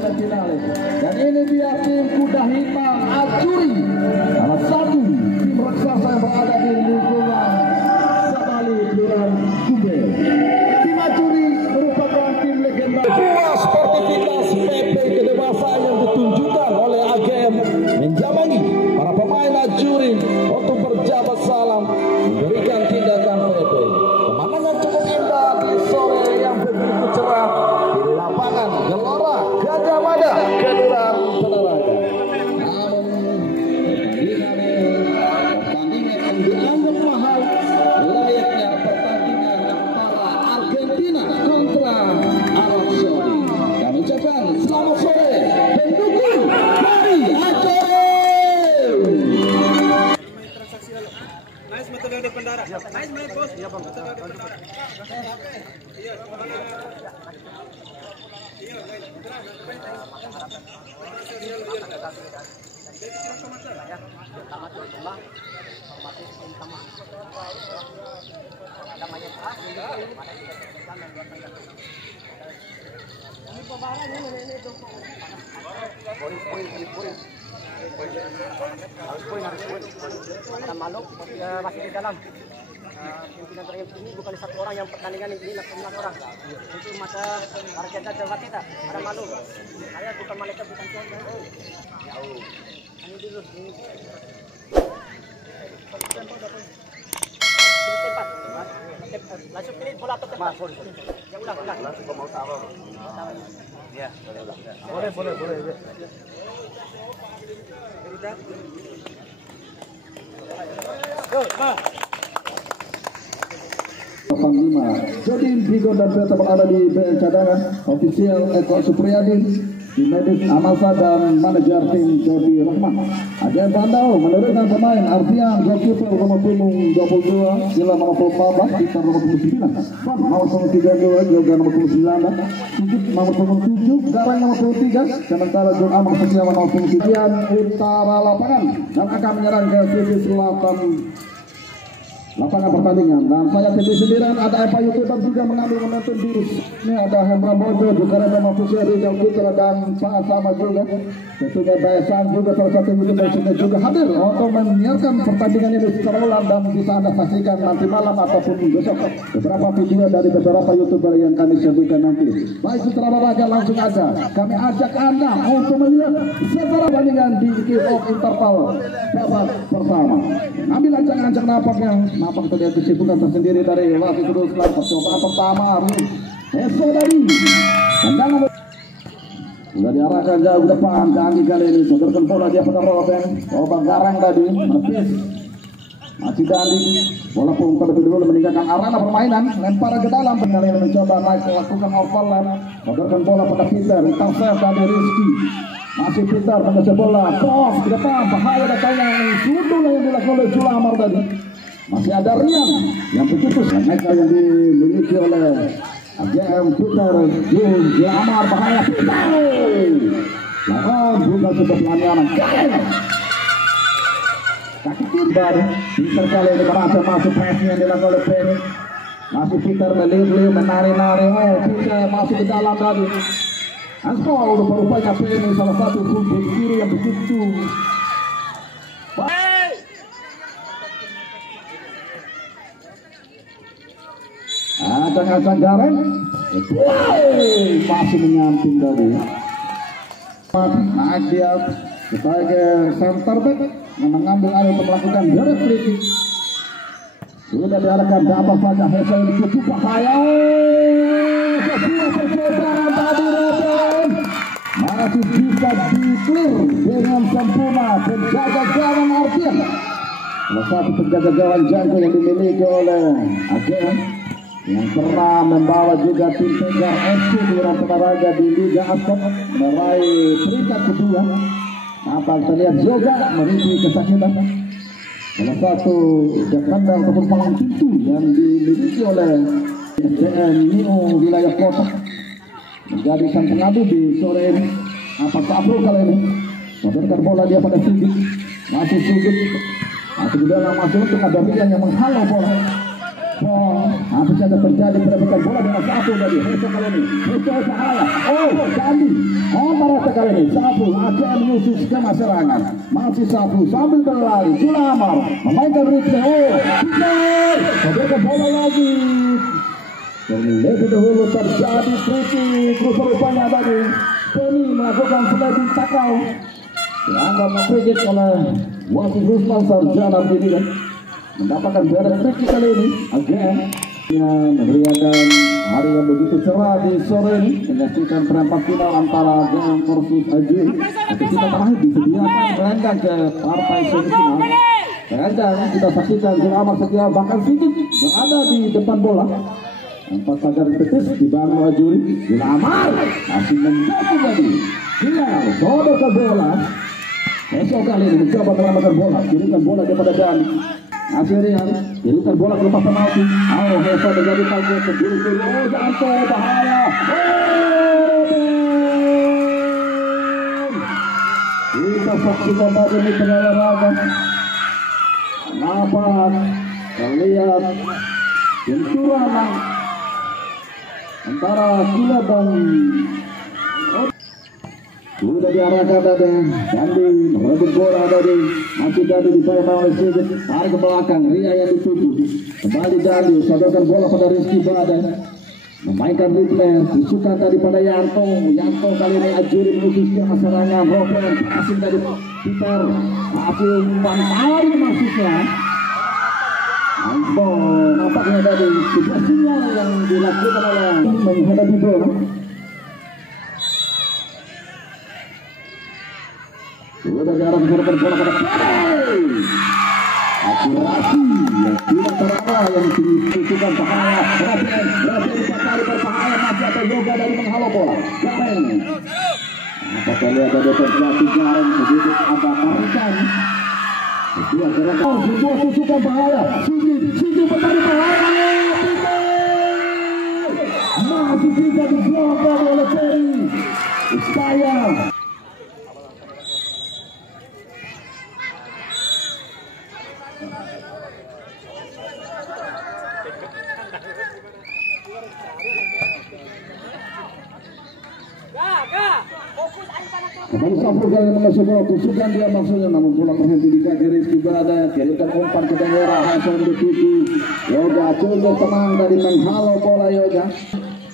sampai finalis. Dan ini dia tim kuda hitam Acuri, salah satu tim raksasa yang berada di lingkungan Sabali Kelurahan Kube. Tim Acuri merupakan tim legenda. Dua sportivitas PP kedewasaan yang ditunjukkan oleh AGM menjamangi para pemain Acuri untuk berjabat salam memberikan tindakan PP. Pemandangan cukup indah di sore yang begitu cerah di lapangan Gelora Gajah Mada, Kelurahan Penaraga. Namun pertandingan yang dianggap mahal layaknya pertandingan antara Argentina kontra Arab Saudi. Kami ucapkan selamat sore pendukung dari Aceh. Nice betul yang di Pendara. Nice main bos. Iya bang. Betul yang di Pendara. Iya. Ada malu masih di dalam. Pimpinan terakhir ini bukan satu orang yang pertandingan ini 6 orang. Untuk masa targetnya terbuat kita. Ada malu. Saya bukan malaikat, bukan Tuhan. Jauh. Ini dulu. Tempat. Langsung pilih bola atau tempat. Ya ulang. Langsung mau tahu. Ya, boleh. Jadi Vigo dan Peta berada di BL cadangan. Ofisial Eko Supriyadi, di medis Amasa dan manajer tim Jody Rahman. Agen Pandau menurunkan pemain Arfian goalkeeper nomor punggung 22, Gila nomor 14, Peter nomor 29, Van nomor 32, Yoga nomor 29, Sigit nomor 27, Garang nomor 23, sementara Jul Amar Setiawan nomor 29 utara lapangan dan akan menyerang ke sisi selatan lapangan pertandingan. Dan saya TV 9 ada Eva YouTuber juga mengambil momentum virus. Ini ada Hendra Bojo, juga ada Mafusya Rizal Putra dan Pak Sama juga. Tentunya Daesan juga salah satu YouTuber juga hadir untuk menyiarkan pertandingan ini secara ulang dan bisa Anda saksikan nanti malam ataupun besok. Beberapa video dari beberapa YouTuber yang kami sebutkan nanti. Baik setelah olahraga langsung aja kami ajak Anda untuk melihat secara pertandingan di kick-off interval babak pertama. Ambil ancang-ancang napaknya. Nampak terlihat kesibukan tersendiri dari wasit terus percobaan pertama dari tendangan sudah diarahkan jauh depan kaki kali ini sodorkan bola dia pada Robeng. Bang Garang tadi masih Dandi bola pun terlebih dulu meninggalkan arena permainan, lempar ke dalam kali ini mencoba naik melakukan overlap, sodorkan bola pada Peter Tangsel dari Rizky. Masih Peter pada bola cross ke depan, bahaya datangnya sudul yang dilakukan oleh Jula Amar tadi. Masih ada Rian yang begitu mereka yang dimiliki oleh AGM Peter Jula Amar, bahaya Peter. Lawan juga sudah pelanggaran kaki kiri baru Peter kali ini merasa masuk pressing yang dilakukan oleh Penny. Masih Peter meliuk-liuk menari-nari, Peter masuk ke dalam tadi. Aspal rupanya Penny salah satu kunci kiri yang begitu acang-acang Gareng masih menyamping tadi. Naik dia sebagai center back yang mengambil alih untuk melakukan direct free kick. Sudah diarahkan dapat saja Hesa yang cukup bahaya. Sebuah percobaan tadi Robin masih bisa di-clear dengan sempurna penjaga gawang Arfian. Salah satu penjaga gawang Jangko yang dimiliki oleh AGM yang pernah membawa juga tim Tegar FC di Penaraga di Liga Aspak meraih peringkat kedua. Nampak terlihat juga merisi kesakitan. Salah satu defender ataupun palang pintu yang dimiliki oleh SDM Nio wilayah kota menjadi sang pengadu di sore ini. Apakah Afro kali ini memberikan bola dia pada Sigit, masih Sigit masih di dalam masuk untuk ada Rian yang menghalau bola. Hampir saja terjadi perebutan bola dengan satu dari Heso kali ini. Heso bahaya. Oh, Sandi. Merasa kali ini satu akan menyusul skema serangan. Masih satu sambil berlari. Sulamar memainkan ritme. Oh, Peter. Bola lagi. Lebih dahulu terjadi kritik. Rupanya tadi Penny melakukan sliding tackle. Dianggap kritik oleh wasit Ruslan Sarjana Pendidikan. Mendapatkan berat kritik kali ini. Again memberikan hari yang begitu cerah di sore ini, menyaksikan perempat final antara Gang versus Ajur. Atau kita terakhir disediakan melenggang ke partai semifinal. Dan kita saksikan Sulamar setia bahkan sedikit berada di depan bola. Empat pagar petis di Banu Ajuri. Sulamar masih menjadi lagi. Hilal sodor ke bola. Esok kali ini mencoba menyelamatkan bola, kirimkan bola kepada Dani. Akhirnya kirimkan bola ke lepas penalti. Oh, Hesa menjadi pakai ke kiri. Oh, jatuh bahaya. Kita saksikan tadi ini penyelenggara. Kenapa terlihat benturan antara Kila dan sudah diarahkan tadi Dandi merebut bola tadi, masih Dandi dibayar oleh Sigit, tarik ke belakang, Ria yang dituju kembali Dandi, sodorkan bola pada Rizky Badai, memainkan ritme, disukan tadi pada Yanto kali ini Ajuri menuju ke serangan, Robert asing dari Peter, masih umpan tarik masuknya. Nampaknya tadi sebuah sinyal yang dilakukan oleh menghadapi bola. Sudah jarang menyerahkan bola pada Ferry. Akurasi yang tidak terarah yang ditujukan bahaya. Berhasil dipatari berbahaya, masih ada Yoga dari menghalau bola. Garen. Apakah lihat ada terjadi Garen sedikit agak tarikan. Sebuah gerakan, sebuah tujukan bahaya. Sigi bertari bahaya. Masih bisa diblokir oleh Ferry. Upaya kembali Safrul kali mengasih bola, tusukan dia maksudnya, namun bola terhenti di kaki Rizky Badai. Kirimkan umpan ke daerah Hasan dituju Yoga, coba tenang dari menghalau bola Yoga,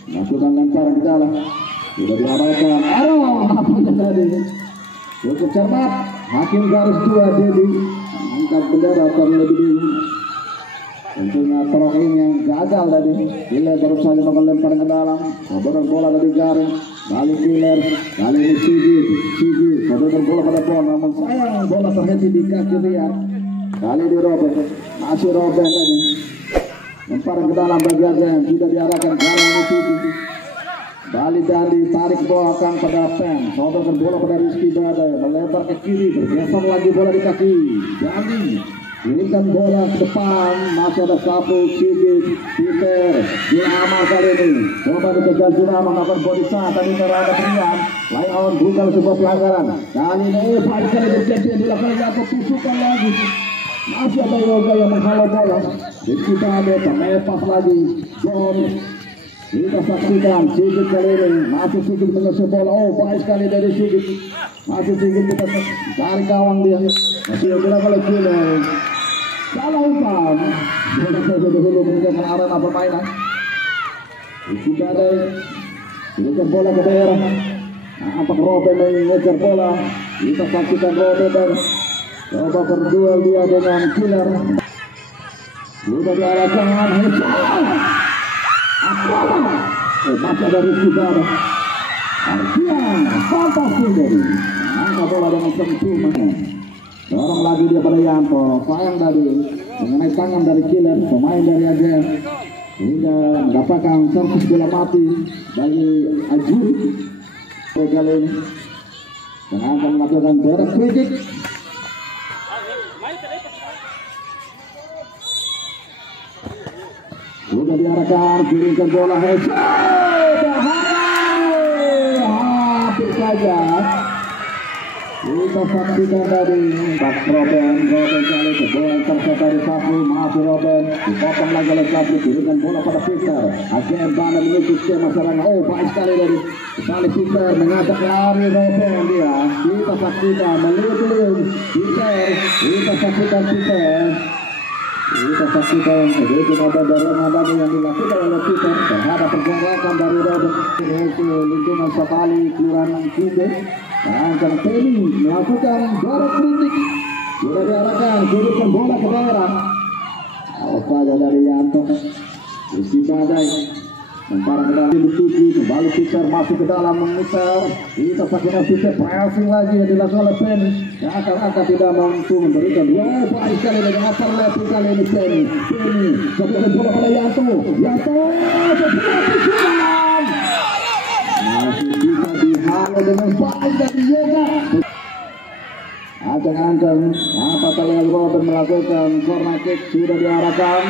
masukkan lemparan ke dalam, sudah diarahkan. Apa tadi cukup cermat hakim garis 2 Dedi angkat bendera terlebih dulu. Tentunya terok ini yang gagal tadi. Killer baru saja melempar ke dalam, sodoran bola dari Garing, balik Killer, kali ini Sigi, sodoran bola pada pohon, namun sayang bola terhenti di kaki Riyad. Kali di Robert, masih Robert tadi, lempar ke dalam bagian yang tidak diarahkan, kali ini Sigi. Balik Dandi, tarik bola akan pada Pen, sodoran bola pada Rizky Badai, melebar ke kiri, bergeser lagi bola di kaki Dandi. Kirimkan bola ke depan, masih ada Sapu, Sigit, Peter, Julama kali ini. Coba dikejar Julama, melakukan body shot, tadi terhadap Rian. Line on, bukan sebuah pelanggaran. Kali ini, balik kali berjati, dilakukan jatuh, tusukan lagi. Masih ada Yoga yang menghalau bola. Kita ada, terlepas lagi. John, kita saksikan, Sigit kali ini. Masih Sigit mengusir bola, oh baik sekali dari Sigit. Masih Sigit, kita tarik gawang dia. Masih yang dilakukan oleh Killer. Salah umpan, sudah dulu meninggalkan arena permainan. Sudah ada kirimkan bola ke daerah. Nampak Robert mengejar bola. Kita saksikan Robert coba berduel dia dengan Killer. Sudah diarahkan Hesa. Masih ada Rizky Badai. Arfian, fantastis dari angkat bola dengan sempurna. Dorong lagi dia pada Yanto, sayang tadi mengenai tangan dari Killer, pemain dari Agen, hingga mendapatkan servis bola mati bagi Ajuri kali ini, dan akan melakukan berat kritik. Sudah diarahkan, kirimkan bola Hesa, hampir saja. Kita saksikan dari Pak Robben kali ke bola tercetak dari Sapri, masih Robben dipotong lagi oleh Sapri, kirimkan bola pada Peter. Akhirnya Banda menuju skema serangan. Oh, baik sekali dari kali Peter mengajak lari Robben dia. Kita saksikan melihat Peter. Kita saksikan Peter. Kita saksikan begitu ada dorong yang dilakukan oleh Peter terhadap pergerakan dari Robben. Itu lingkungan sekali kelurahan Kinde. Dan Penny melakukan jarak kritik. Sudah diarahkan, kirimkan bola ke daerah. Saja dari Yanto. Rizky Badai Memparang ke dalam dituju, kembali Peter masuk ke dalam mengejar. Kita saksikan Peter pressing lagi yang dilakukan oleh Penny. Yang akan tidak mampu memberikan. Wow, baik sekali dengan asal level kali ini Penny. Penny, saksikan bola pada Yanto. Yanto, masih bisa dihalau dengan baik dari Yoga. Ancang-ancang apa kalian Robben melakukan corner kick sudah diarahkan.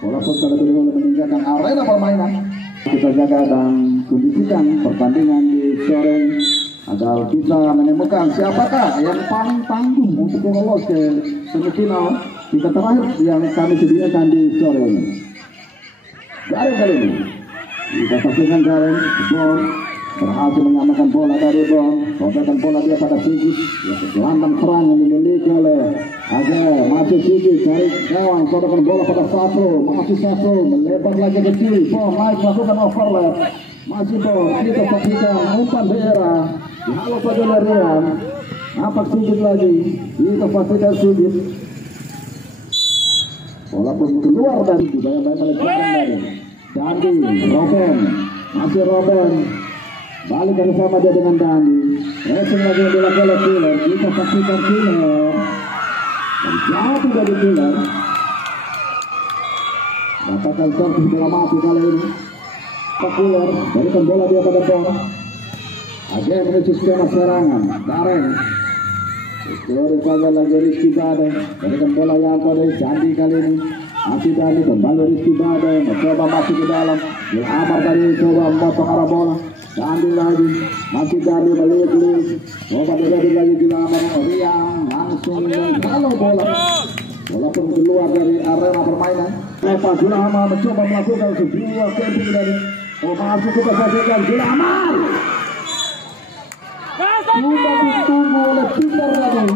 Bola pun sudah boleh meninggalkan arena permainan. Kita jaga dan kondisikan pertandingan di sore agar bisa menemukan siapakah yang paling tangguh untuk lolos ke semifinal tiga terakhir yang kami sediakan di sore ini. Garing kali ini kita saksikan Garing Bon berhasil mengamankan bola dari Bon, robekan bola dia pada Sigit. Gelandang serang yang dimiliki oleh Ager, masih Sigit cari gawang, robekan bola pada Safro, masih Safro melebar lagi ke kiri. Bon naik melakukan overlap, masih Bon. Kita saksikan umpan daerah dihalau pada Lerian, nampak Sigit lagi. Kita saksikan Sigit, bola pun keluar dari bayang-bayang melebarkan dari Dandi. Robben, masih Robben balik dari sama dia dengan Dandi. Racing lagi yang dilakukan oleh Killer. Kita saksikan Killer dan jatuh dari Killer. Dapatkan servis bola mati kali ini. Pak Killer berikan bola dia pada Bon. Agen menuju skema serangan. Dareng keluar saja lagi Rizky Badai. Berikan bola yang dari Dandi kali ini. Masih Dandi kembali Rizky Badai mencoba masuk ke dalam. Amar tadi coba memotong arah bola. Dandi lagi, masih Dandi melihat-lihat. Coba Dandi lagi dilamar Riang langsung kalau bola pun keluar dari arena permainan. Lepas Gulama mencoba melakukan sebuah camping dari masuk kita saksikan Gulama. Sudah ditunggu oleh Peter lagi.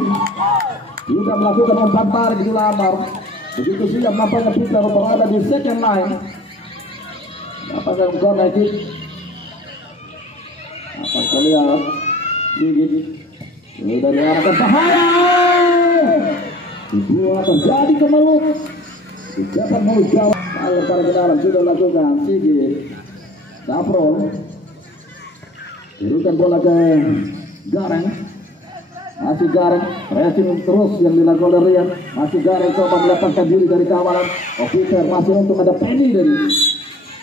Sudah melakukan umpan tarik Gulama. Begitu siap nampaknya Peter berada di second line. Dapatkan corner kick. Apa kalian Sigit sudah diarahkan bahaya. Dua terjadi kemelut. Dapat mau jawab. Kalau para ke dalam sudah lakukan Sigit. Safron kirimkan bola ke Gareng. Masih Gareng pressing terus yang dilakukan oleh Rian. Masih Gareng coba melepaskan diri dari kawalan. Peter masih untuk ada Penny dari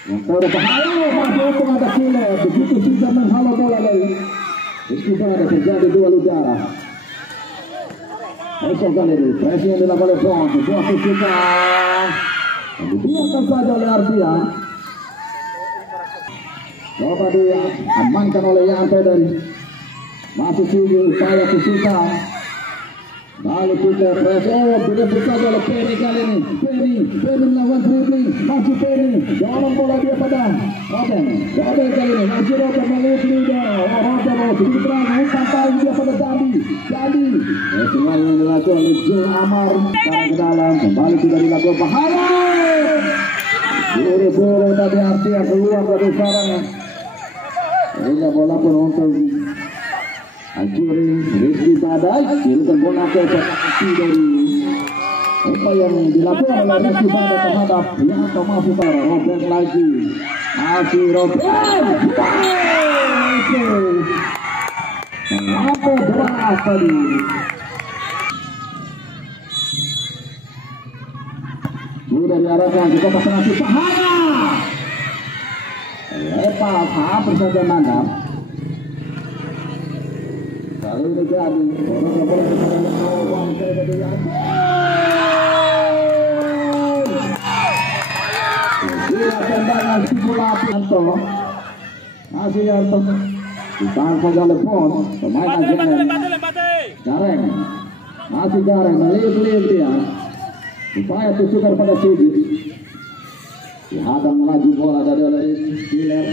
yang berbahaya, masih untuk ada Killer. Begitu sudah menghalau bola dari Rizky Badai, terjadi dua udara. Esok kali ini pressing yang dilakukan oleh Bon, sebuah kesukaan dibiarkan saja oleh Ardian. Coba dia amankan oleh Yanto dari masih Sigit, upaya kesukaan. Lalu Peter press, begitu saja oleh Penny kali ini. Penny melakukan dribbling, masih Penny, dorong bola dia pada Robben. Robben kali ini, masih Robben melihat lidah. Robben mau sedikit terang, umpan tarik dia pada Dandi. Semua yang dilakukan oleh Joe Amar, sekarang ke dalam, kembali sudah dilakukan bahaya. Buru-buru tadi Artia keluar dari sarang. Sehingga bola pun untuk hancuri Rizky Badai. Kirimkan bola ke dari apa yang dilakukan oleh Rizky Badai terhadap yang masih para Robben lagi. Masih Robben. Apa beras tadi? Sudah diarahkan ke kotak penalti bahaya. Lepas hampir saja mandap. Kali ini jadi tendangan simulasi Yanto. Masih Yanto ditangkap oleh Pon, pemain AGM. Gareng, masih Gareng, melihat dia, upaya tusukan pada Sigit, dihadang lagi bola dari oleh Stiller,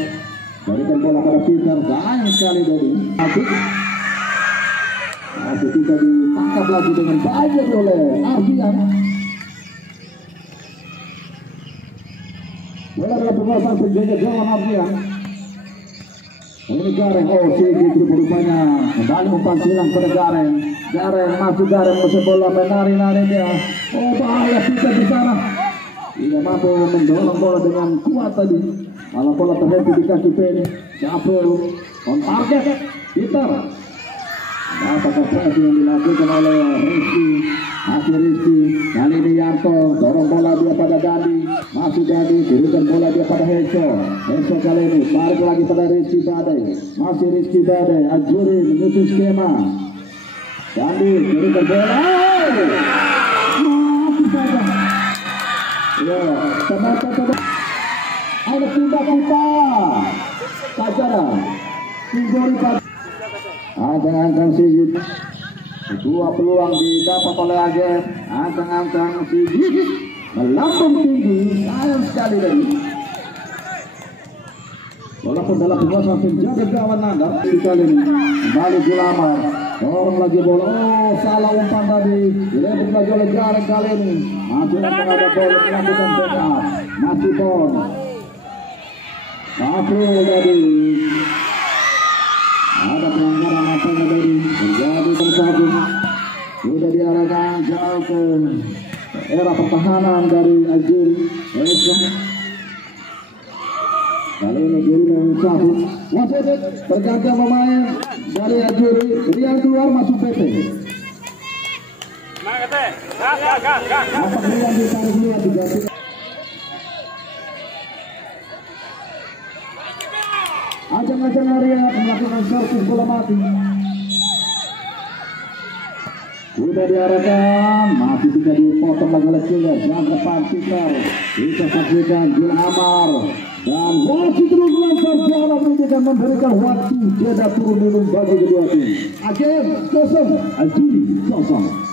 berikan bola pada Peter, sayang sekali dari masih bisa ditangkap lagi dengan baik oleh Arfian. Bola adalah penguasaan penjaga gawang Arfian. Ini Gareng, oh Sigit rupanya kembali umpan silang pada Gareng. Gareng masuk bola menari-nari dia. Oh bahaya Peter di sana. Tidak mampu mendorong bola dengan kuat tadi. Malah bola terhenti di kaki Penny. Capel on target Peter. Dapat operasi yang dilakukan oleh Rizky. Masih Rizky, kali ini Yanto dorong bola dia pada Dandi, masih Dandi, berikan bola dia pada Heso kali ini, tarik lagi pada Rizky Badai, masih Rizky Badai, Ajuri menyusun skema, Dandi, berikan bola, masih saja, ya, teman-teman, ada tindak kita, Kajara, Tinggori Kajara, ancang-ancang Sigit. Dua peluang didapat oleh AGM. Ancang-ancang Sigit melambung tinggi, sayang sekali tadi. Walaupun dalam penguasaan penjaga gawang Nanda kali ini kembali Gulamar, dorong lagi bola. Oh salah umpan tadi, dilempar lagi oleh Gareng kali ini. Masih ada bola melakukan backup, masih Bon. April tadi. Ada pelanggaran apa tadi terjadi tersatu, sudah diarahkan jauh ke era pertahanan dari Ajuri. Kali ini kiri yang satu, wasit berganti pemain dari Ajuri, dia keluar masuk PT. Apa yang ditarik lihat diganti? Ajang-ajang Arya melakukan servis bola mati. Sudah diarahkan, masih bisa dipotong lagi oleh Killer. Yang depan Peter, bisa saksikan Gil Amar dan wasit terus lancar jalan ini dan memberikan waktu jeda turun minum bagi kedua tim. AGM 0, Ajuri 0.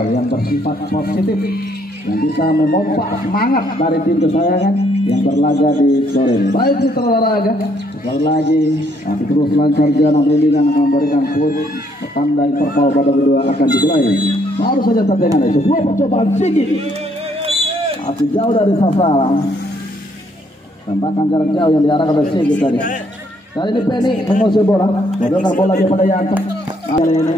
Yang bersifat positif yang bisa memompa semangat dari tim kesayangan yang berlaga di sore. Baik Citra Olahraga sekali lagi nanti terus lancar jalan perlindungan akan memberikan put tanda interval pada kedua akan dimulai. Baru saja terdengar sebuah percobaan Sigit masih jauh dari sasaran, tembakan jarak jauh yang diarahkan oleh Sigit tadi. Kali ini Penny mengusir bola, berikan bola dia pada Yanto. Kali ini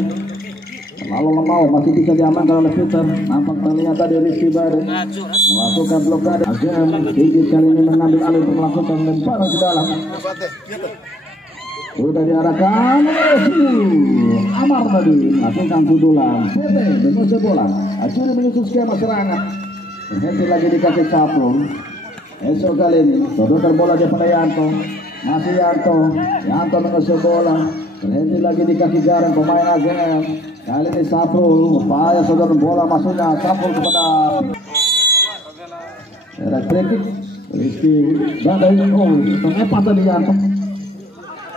lalu lemau masih bisa diamankan oleh Peter. Nampak terlihat tadi Rizky Badai melakukan blokade. AGM Sigit kali ini mengambil alih untuk melakukan lemparan ke dalam. Sudah diarahkan Amar tadi lakukan sundulan. PT mengusir bola. Ajuri menyusun skema serangan. Terhenti lagi di kaki Sapro. Esok kali ini dodokan bola dia pada Yanto. Masih Yanto mengusir bola. Terhenti lagi di kaki Gareng pemain AGM. Kali ini Sapro upaya saudara bola masuknya Sapro kepada elektrik Rizky Badai. Oh mengepat tadi Yanto.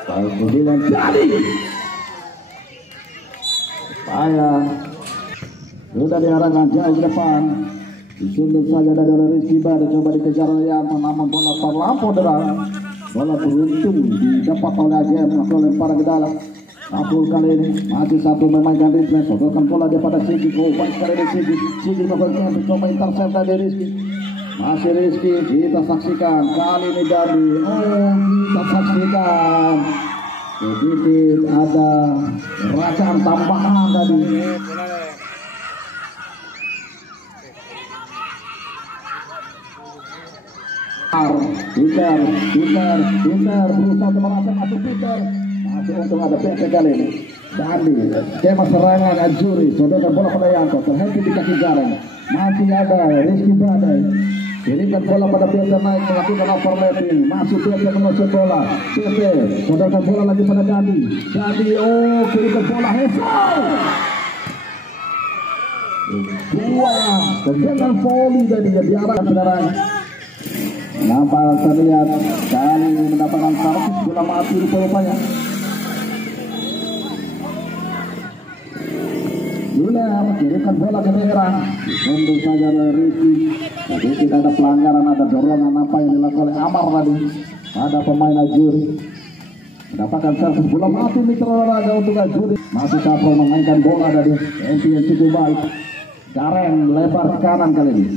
Baik kemudian jadi upaya sudah diarahkan jauh ke depan, disundul saja dari Rizky Badai. Coba dikejar oleh Yanto, namun bola terlampau deras. Bola beruntung didapat oleh AGM atau lemparan ke dalam. Sapul kali ini masih satu memainkan Rizky, sodorkan bola dia pada Sigi. Oh, baik sekali dari Sigi melakukan mencoba intercept dari Rizky. Masih Rizky, kita saksikan kali ini Dandi. Oh, kita saksikan sedikit ada racaan tambahan tadi. Peter berusaha untuk masuk Peter. Masih untung ada PC kali ini. Dandi, skema serangan Ajuri, sodorkan bola pada Yanto, terhenti di kaki Gareng. Masih ada Rizky Badai. Kirimkan bola pada Peter naik melakukan overlapping. Masih Peter mengusir bola. Peter, sodorkan bola lagi pada Dandi. Dandi, oh kirimkan bola Hesau. Dua, dengan volley tadi yang diarahkan penerang. Nampak terlihat kali ini mendapatkan servis bola mati rupanya. Lula kirimkan bola ke daerah. Tentu saja Rizky. Tapi tidak ada pelanggaran, ada dorongan apa yang dilakukan oleh Amar tadi. Ada pemain Ajuri. Mendapatkan servis bola mati mitra olahraga untuk Ajuri. Masih Sapro memainkan bola dari MP yang cukup baik. Gareng lebar ke kanan kali ini.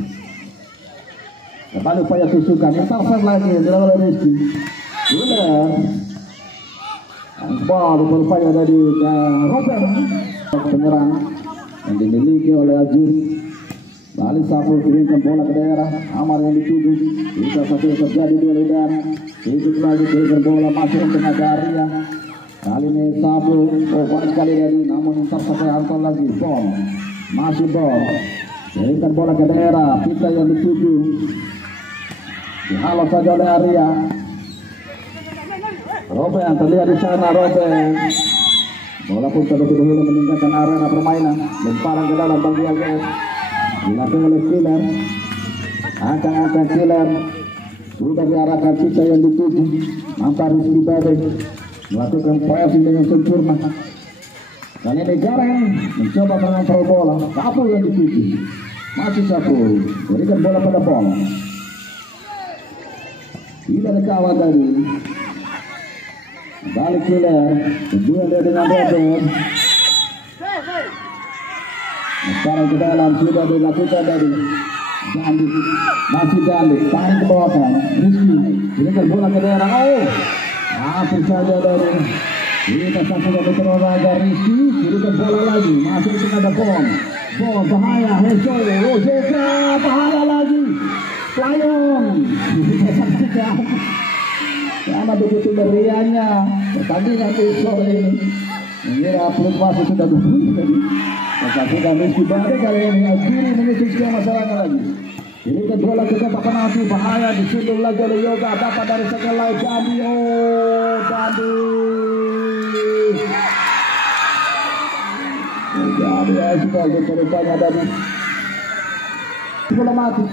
Kembali upaya tusukan, intercept lagi dilakukan oleh Rizky. Lula. Ball berupaya dari Robert. Penyerang yang dimiliki oleh Ajuri. Balik Sapul kirimkan bola ke daerah. Amar yang dituju. Bisa satu terjadi di lidan. Ikut lagi kirimkan bola masuk untuk Arya. Kali ini Sapul baik sekali dari, namun intercept Anton lagi. Bom masih bom. Kirimkan bola ke daerah. Kita yang dituju. Dihalau saja oleh Arya. Robin terlihat di sana. Robin bola pun terlebih dahulu meninggalkan arena permainan. Lemparan ke dalam bagian AGS dilakukan oleh Killer. Angkat Killer sudah diarahkan kita yang dituju. Nampak Rizky Badai melakukan pressing dengan sempurna. Kali ini Gareng mencoba mengontrol bola. Sapul yang dituju. Masih Sapul berikan bola pada bola. Tidak ada kawan tadi. Balik Killer, kedua dia dengan Robert. Sekarang ke dalam sudah dilakukan dari Dandi. Masih Dandi, tahan ke bawah Rizky, berikan bola ke daerah. Oh, hampir saja dari kita saksikan betul olahraga Rizky, berikan bola lagi. Masih di tengah ada bom bahaya. Heso, Jeka bahaya lagi. Playong, kita saksikan. Karena begitu meriahnya pertandingan sore ini. Mengira fluktuasi sudah berhenti tadi. Saksikan Rizky Badai kali ini. Ajuri mengisi skema serangan lagi. Ini bola ke kotak penalti, bahaya disundul lagi oleh Yoga. Dapat dari second line Dandi. Oh, Dandi. Jadi sebagai terupanya Dandi. Bola mati.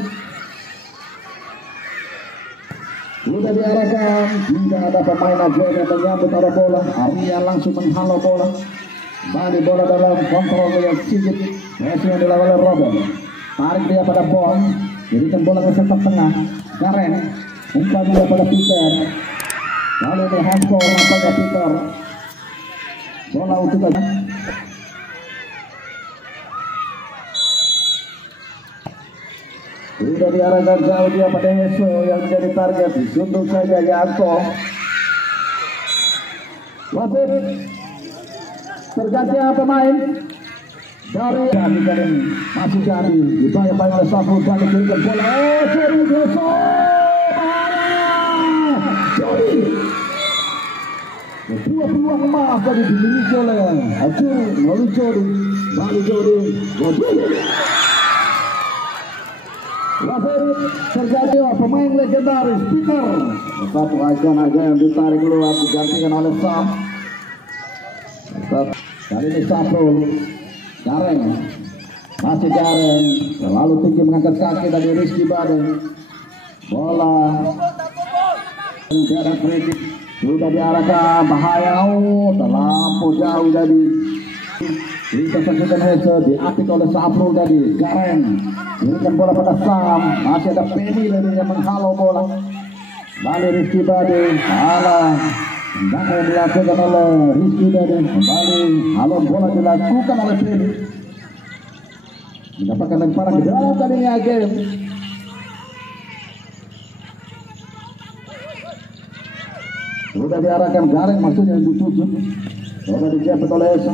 Sudah diarahkan, tidak ada pemain Ajuri yang menyambut arah bola. Arya langsung menghalau bola. Balik bola dalam kontrol yang sedikit. Messi yang dilakukan oleh Robin. Tarik dia pada bom. Jadikan bola ke sektor tengah. Karen umpan dia pada Peter. Lalu ini handball nampaknya Peter. Bola untuk sudah diarahkan jauh dia pada Heso yang menjadi target. Disundul saja Yanto. Wasit terganti pemain dari Dandi kali ini. Masih jadi dibayar-bayar oleh Sapul. Dandi kirimkan bola. Oh, Jori Heso. Jori. Kedua peluang emas tadi dimiliki oleh Ajuri melalui Jori. Balik Jori. Wasit terjadi pemain legendaris Peter. Satu ikon aja yang ditarik keluar digantikan oleh Sam. Kali ini Sapul. Gareng. Masih Gareng. Selalu tinggi mengangkat kaki dari Rizky Badai. Bola. Jarak kritik. Sudah diarahkan. Bahaya. Oh, terlampau jauh tadi. Kita saksikan Heso diapit oleh Sapul tadi. Gareng. Berikan bola pada Sam. Masih ada Penny tadi yang menghalau bola. Balik Rizky Badai. Salah. Tendangan yang dilakukan oleh Rizky Dede. Kembali alur bola dilakukan oleh Freddy. Mendapatkan lemparan ke dalam tadinya game. Sudah diarahkan garing maksudnya yang dituju. Coba dijemput oleh Esa.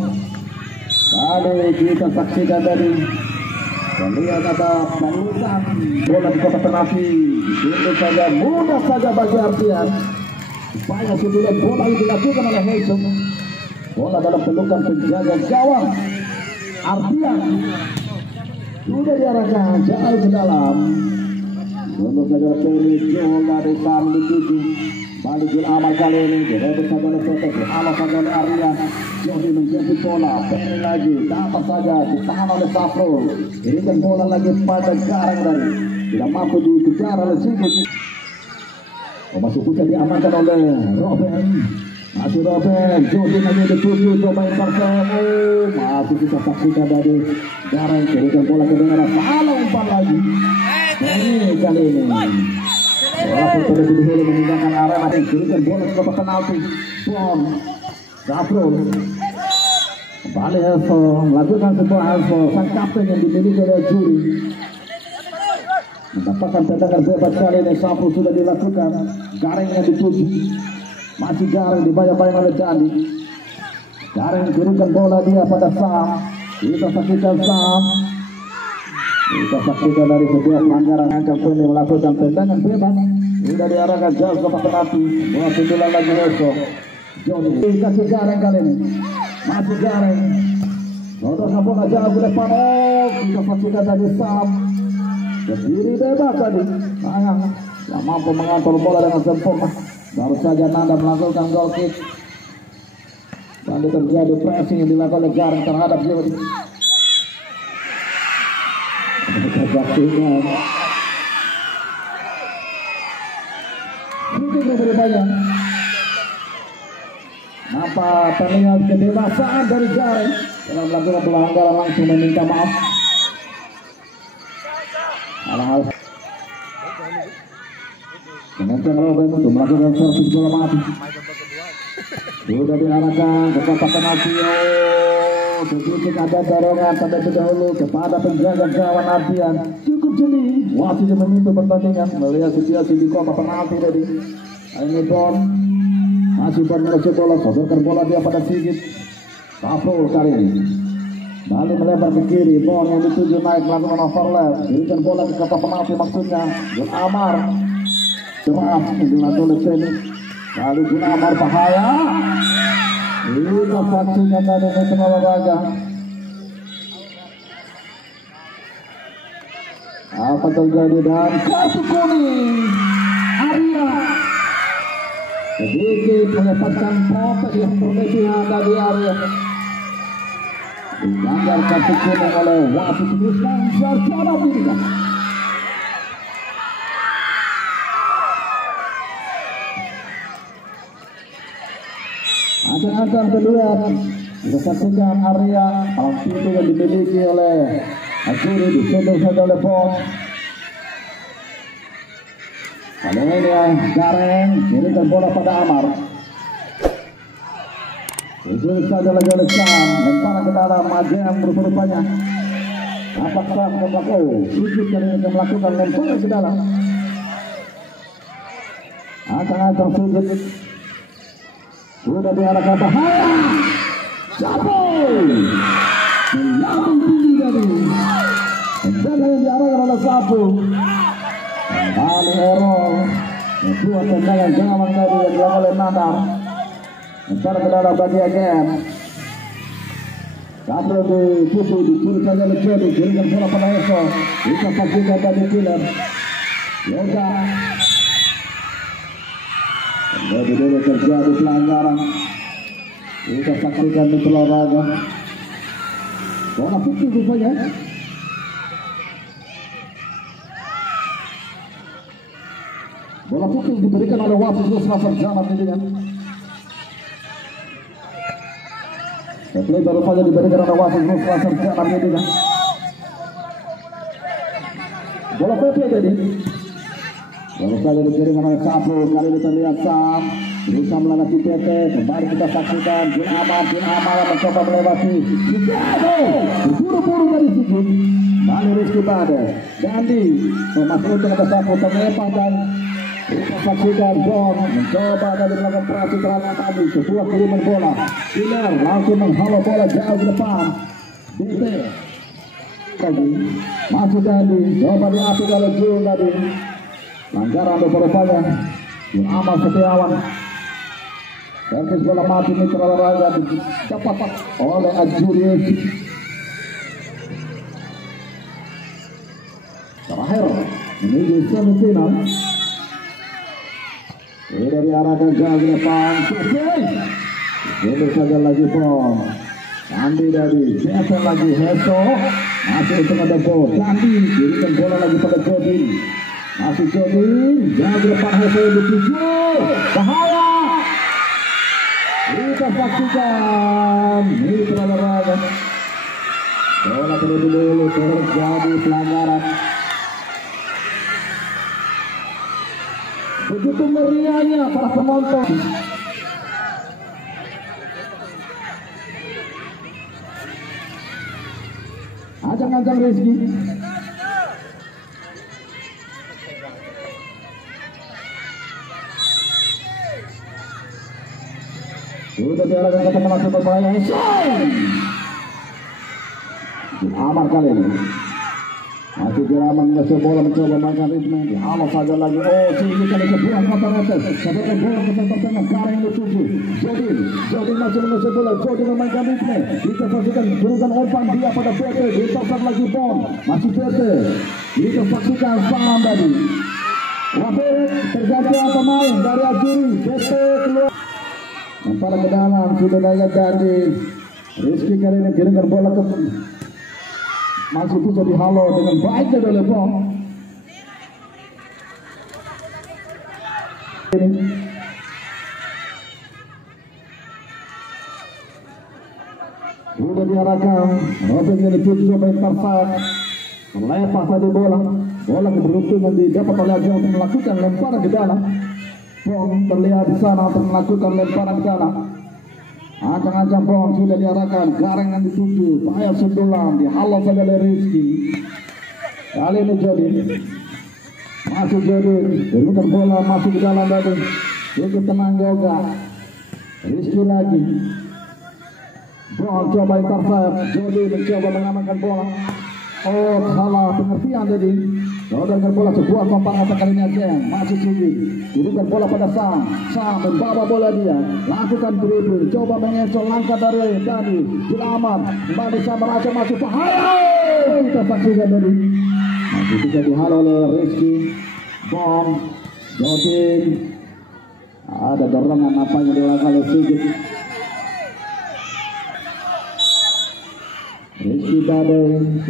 Kali kita saksikan tadi. Dan lihat ada pelukan bola di kotak penalti. Itu saja mudah saja bagi Ardian. Supaya sebelum bola itu dilakukan oleh Heisum. Bola dalam pelukan penjaga gawang Ardian. Sudah diarahkan jauh ke dalam. Untuk saja Ferry bola di sana dituju. Balik Jul Amar kali ini. Direbut saja oleh Petek. Alas saja oleh Ardian. Jody menjemput bola. Ferry lagi. Dapat saja ditahan oleh Safrul. Berikan bola lagi pada Garang dari. Tidak mampu dikejar oleh Sigit. Masih bisa diamankan oleh Robin. Masih Robin. Jody lagi dituju. Coba intercept. Masih kita saksikan dari Garang. Berikan bola ke daerah. Salah umpan lagi. Ini kali ini. Walaupun sudah dulu meninggalkan area. Masih berikan bola ke kotak penalti. Pon. Safrul. Kembali Helso. Melakukan sebuah Helso. Sang kapten yang dimiliki oleh Juri. Mendapatkan tendangan bebas kali ini. Safrul sudah dilakukan. Gareng yang dituju. Masih Gareng dibayang-bayang oleh Dandi. Gareng kirimkan bola dia pada Sam. Kita saksikan Sam. Kita saksikan dari sebuah pelanggaran Ancam Tony melakukan tendangan bebas. Sudah diarahkan jauh ke kotak penalti. Bola sundulan lagi Helso. Jody dikasih Gareng kali ini. Masih Gareng. Sodornya bola jauh ke depan. Kita saksikan dari Sam. Berdiri bebas tadi. Sayang. Yang mampu mengatur bola dengan sempurna. Baru saja Nanda melakukan goal kick. Lalu terjadi pressing yang dilakukan oleh Gareng terhadap Jody. Waktunya. Ini berbahaya. Nampak terlihat kedewasaan dari Gareng dalam melakukan pelanggaran langsung meminta maaf. Hal-hal menentang Robin untuk melakukan servis bola mati. Sudah diarahkan ke kotak penalti. Sedikit ada dorongan terlebih dahulu kepada penjaga gawang Ardian. Cukup jeli. Wasit yang memimpin pertandingan melihat situasi di kotak penalti tadi. Ini Bon. Masih Bon mengusir bola. Sodorkan bola dia pada Sigit. Safrul kali ini. Balik melebar ke kiri. Bon yang dituju naik melakukan overlap. Berikan bola ke kotak penalti maksudnya. Jun Amar. Cemas dilakukan oleh Seni. Lalu Jun Amar bahaya. Kita saksikan dari mesin olahraga. Apa terjadi dan kartu kuning Arya sedikit melepaskan protes yang berlebihan dari Arya. Dilanggar kartu kuning oleh wasit Ruslan Sarjana Bidika. Ancang-ancang kedua kita saksikan area palang pintu yang dimiliki oleh Azuri disodor saja oleh Bon. Kali ini Gareng kirimkan bola pada Amar. Disodor saja lagi oleh Sam. Lemparan ke dalam Majem rupa-rupanya. Nampak Sam ke belakang. Sujud yang melakukan lemparan ke dalam. Ancang-ancang sujud. Sudah diarahkan bahaya. Sapu menyambung tinggi tadi. Tendangan yang diarahkan oleh Sapu. Kembali Errol. Kedua tendangan gawang tadi yang dilakukan oleh Nadar. Lemparan ke dalam bagi Agen. Sapu dituju dicuri saja oleh Jody. Berikan bola pada Eso. Bisa pastikan tadi Killer. Yoga. Jadi dulu terjadi pelanggaran. Kita saksikan di olahraga. Bola putih rupanya. Bola putih diberikan oleh wasit Ruslan Sarjana Bidika. Replay baru saja diberikan oleh wasit Ruslan Sarjana Bidika. Bola PP tadi. Baru saja dikirim oleh Sapu, kali ini terlihat Sam berusaha melewati PT. Kembali kita saksikan Jin Amal mencoba melewati buru-buru dari situ. Lalu Rizky Bade Dandi masuk untuk atas Sapu terlepas dan kita saksikan John mencoba dari melakukan operasi terhadap tadi sebuah kiriman bola. Sinar langsung menghalau bola jauh ke depan. DT tadi masuk tadi coba diapi oleh Jun tadi. Pelanggaran beberapa Jin Amal Setiawan. Servis bola mati Mitra Olahraga dapat oleh Ajurius. Terakhir menuju semifinal. Sudah diarahkan jauh ke depan. Sudah saja lagi Pong. Andi dari Jasa lagi Heso. Masih untuk ada bola. Andi dirikan bola lagi pada Jody. Masih Jody. Jauh ke depan Heso dituju. Bahaya. Kita saksikan. Mitra Olahraga. Bola terlebih dulu terjadi pelanggaran. Begitu meriahnya para penonton. Ajang-ajang Rizky. Sudah diarahkan ke teman langsung berbahaya. Amar kali ini. Masih diraman ngasih bola mencoba mainkan ritme. Allah saja lagi. Oh sini kali kebuang mata retes. Sampai bola ke tempat tengah. Karang yang dituju. Jody masih mengasih bola. Jody memainkan ritme. Kita saksikan berikan umpan dia pada PT. Ditoprak lagi Bon. Masih PT. Kita saksikan Sam tadi. Wafir terjadi apa main dari Ajuri. PT keluar. Lempar ke dalam. Sudah lihat dari Rizky kali ini kirimkan bola ke masih bisa dihalau dengan baik oleh Bong. Sudah diarahkan Robin yang dituju oleh Tarzan. Melepas tadi bola keberuntungan didapat oleh Ajang untuk melakukan lemparan ke dalam. Bong terlihat di sana untuk melakukan lemparan ke dalam. Ancang-ancang Bong sudah diarahkan. Gareng yang dituju. Payah sundulan dihalau saja oleh Rizky. Kali ini Jody. Masuk Jody. Berikan bola masuk ke dalam tadi. Sedikit tenang juga. Rizky lagi. Bong coba intar sayap. Jody mencoba mengamankan bola. Oh salah pengertian tadi. Dengan bola sebuah kompak otak kali ini aja. Masih Sugi. Diberikan bola pada Sam membawa bola dia. Lakukan dribble. Coba mengecoh langkah dari Dani. Dilamar. Kembali sama aja masuk bahaya. Kita saksikan tadi. Masih bisa dihalau oleh Rizky. Bom. Jodin. Ada dorongan apa yang dilakukan oleh Sugi. Rizky Bade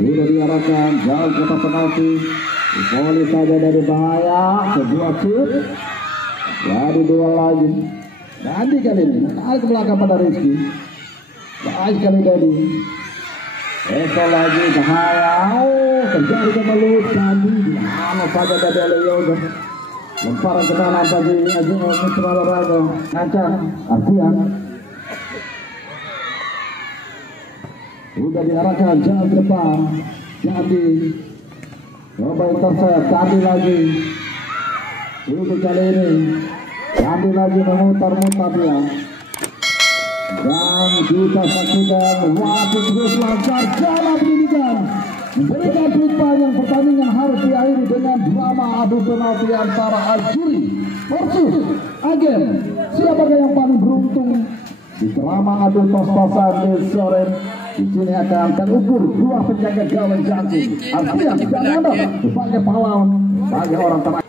sudah diarahkan jauh ke penalti. Volley saja dari bahaya. Sebuah shoot. Jadi dua lagi. Nanti kali ini tarik ke belakang pada Rizky. Baik kali tadi. Esok lagi bahaya. Oh terjadi kemelut tadi. Dihalau saja dari oleh Yoga. Lemparan ke dalam bagi Mitra Olahraga. Ngancang Arfian. Sudah diarahkan jauh ke depan. Jadi coba intercept, Kandi lagi. Sudah kali ini Kandi lagi memutar-mutar dia. Dan kita saksikan waktu terus lancar jalan pendidikan. Memberikan peluang yang pertandingan harus diakhiri dengan drama adu penalti antara Ajuri versus Agen. Siapakah yang paling beruntung di drama adu tos-tosan di sore? Di sini akan terukur dua penjaga gawang jantung. Artinya tidak ada sebagai pahlawan, sebagai orang terakhir.